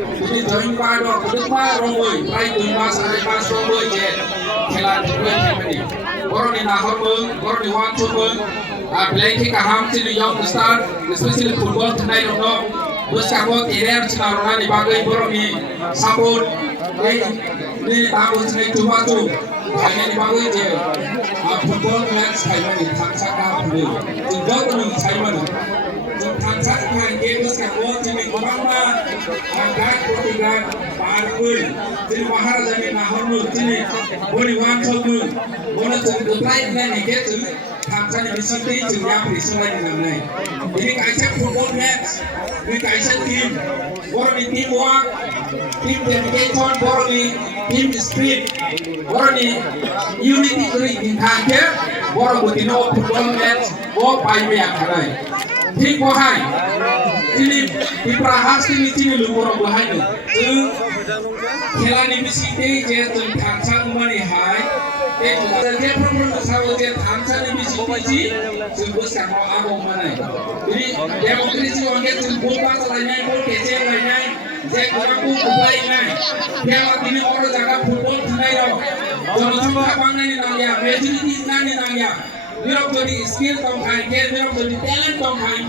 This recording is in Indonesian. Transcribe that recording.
ini join pada kedua romoi baik di masa pas romoi je kelan dua kemeni orang ini nak meng orang ini wan meng play ki kaham ti young star especially football tonight no bus kamu career chana rona ni bagai orang ini support ni tahu sini cuma tu hanya ni bagai je football match saya ni tak sangat boleh tinggal tu saya mana Tansak main game sekarang jadi orang mah agak pertigaan parpun jadi bahar jadi nahormu jadi boleh wancomu boleh jadi lain lain gitu tansak ini sendiri jadi yang berisama dengan lain ini kaisa football match ini kaisa tim orang ini teamwork tim dedication orang ini team spirit orang ini unity dari intangnya orang butino football match oh payu yang karai ঠিক বহাই তিনি বিপ্রাহাস তিনি তিনি লুবরং বহাই নো जों खेलानि बिसिते जे जों थांसां माने हाय बे जे प्रब्लेम साव जे थांसानि बिसिति जों बोसाखौ आबौ माने बिनि डेमोक्रेसि अंगे जों बोलबा लायनाय बल केजे लायनाय जे गोबांखौ बुलायनाय खेला दिनै अर जागा फुटबल थुनाय दं जनसंख्या बांनायनि नांगिया मेजरिटि नांनि Nangia Mirap jadi skill tong kain, mirap jadi talent tong kain,